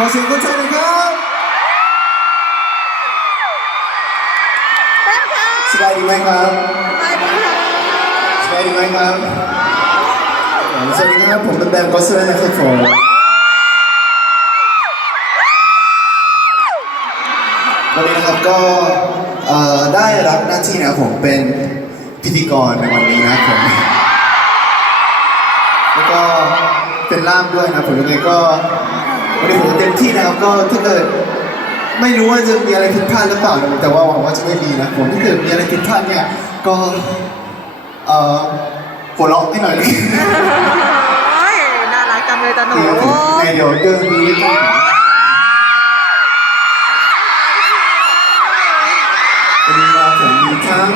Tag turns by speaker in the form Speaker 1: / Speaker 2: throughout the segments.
Speaker 1: ขอเสียงคนไทยหน่อยครับ
Speaker 2: แป๊บค่ะ
Speaker 1: สบายดีไหมครับ
Speaker 2: ไปดีค่ะ
Speaker 1: สบายดีไหมครับสวัสดีครับผมเป็นแบมก็สเซอร์นะครับผมวันนี้นะครับก็เอ่อได้รับหน้าที่นะครับผมเป็นพิธีกรในวันนี้นะครับผมแล้วก็เป็นล่ามด้วยนะผมยังไงก็ วันนี้ผมเต็มที่นะครับก็ถ้าเกิดไม่รู้ว่าจะมีอะไรผิดพลาดหรือเปล่านะแต่ว่าหวังว่าจะไม่มีนะผมถ้าเกิดมีอะไรผิดพลาดเนี่ยก็เอ่อหัวเราะให้หน่อยเลย
Speaker 2: โอ้ยน่ารักจังเลยตาหนู
Speaker 1: ในเดี๋ยวเดินนี้ก็วันนี้นะผมมีทั้ง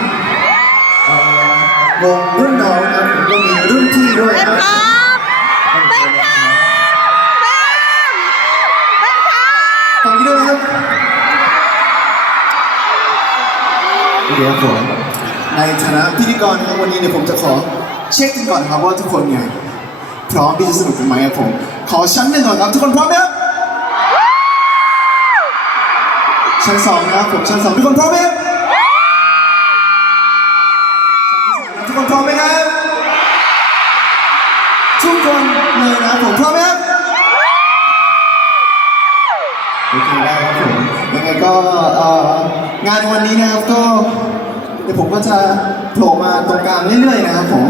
Speaker 1: เอ่อวงรุ่นน้องนะผมก็มีรุ่นพี่ด้วย
Speaker 2: แป๊บ
Speaker 1: นะ เดี๋ยวผมในฐานะพิธีกรนะครับวันนี้เนี่ยผมจะขอเช็คกันก่อนนะครับว่าทุกคนเนี่ยพร้อมที่จะสนุกกันไหมครับผม ขอชั้นหนึ่งก่อนครับทุกคนพร้อมไหมครับชั้นสองนะครับผมชั้นสองทุกคนพร้อมไหมครับทุกคนพร้อมไหมครับ ทุกคนเลยนะผมพร้อมไหมครับโอเคได้ครับผม ยังไงก็เอ่องานวันนี้นะครับก็เดี๋ยวผมก็จะโผล่มาตรงกลางเรื่อยๆนะครับผม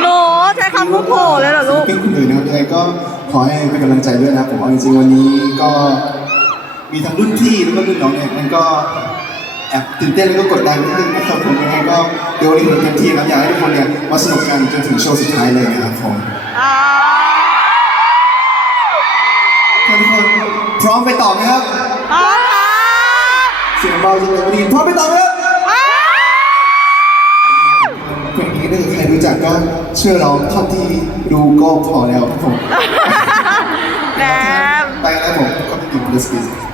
Speaker 2: หนูใช้คำว่าโผล่เลยเหรอลูก
Speaker 1: ศิลปินคนอื่นนะครับยังไงก็ขอให้เป็นกำลังใจด้วยนะครับผมเอาจริงๆวันนี้ก็มีทั้งรุ่นพี่แล้วก็รุ่นน้องเนี่ยมันก็แอบตื่นเต้นแล้วก็กดดันนิดนึงนะครับผมยังไงก็เดี๋ยววันนี้ผมเต็มที่ครับอยากให้ทุกคนเนี่ยมาสนุกกันจนถึงโชว์สุดท้ายเลยนะครับผม อมไปต่อไหมครับ
Speaker 2: พร้อมค่ะ
Speaker 1: เสียงเบาจังเลยวันนี้พร้อมไปต่อไหมครับ
Speaker 2: ว้าว
Speaker 1: เพลงนี้ถ้าเกิดใครรู้จักก็เชื่อร้องเท่าที่รู้ก็พอแล้วครับผม
Speaker 2: แบม
Speaker 1: ไปแล้วผมก็ไปดู Let's Go